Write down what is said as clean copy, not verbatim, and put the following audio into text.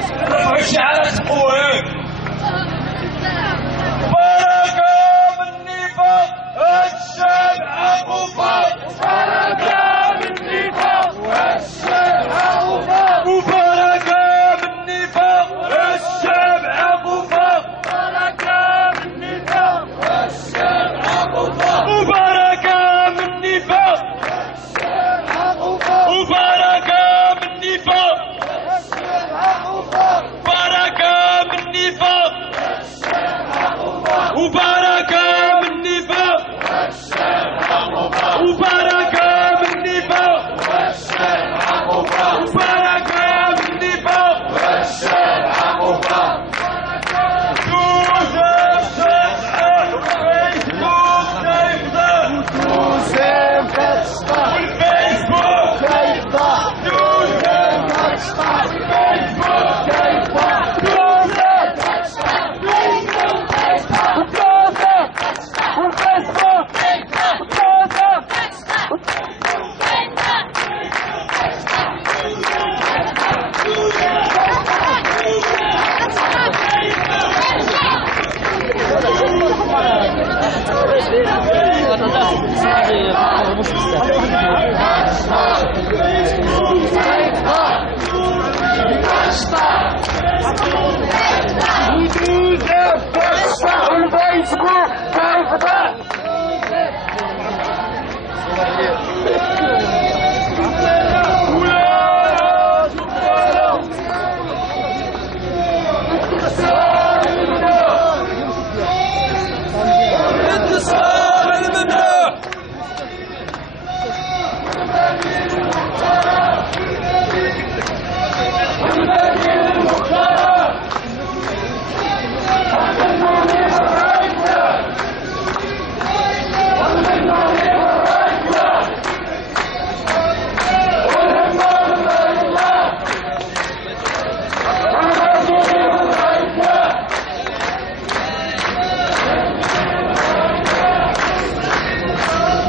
ماشي على تقويم بركة من نفاق الشمع غفار بركة من نفاق الشمع غفار وبركة من نفاق الشمع غفار بركة من نفاق الشمع غفار وبركة من نفاق الشمع غفار وبركة من نفاق بركة من نفاق وبركة من نفاق وبركة من نفاق وبركة من نفاق الفيسبوك كيف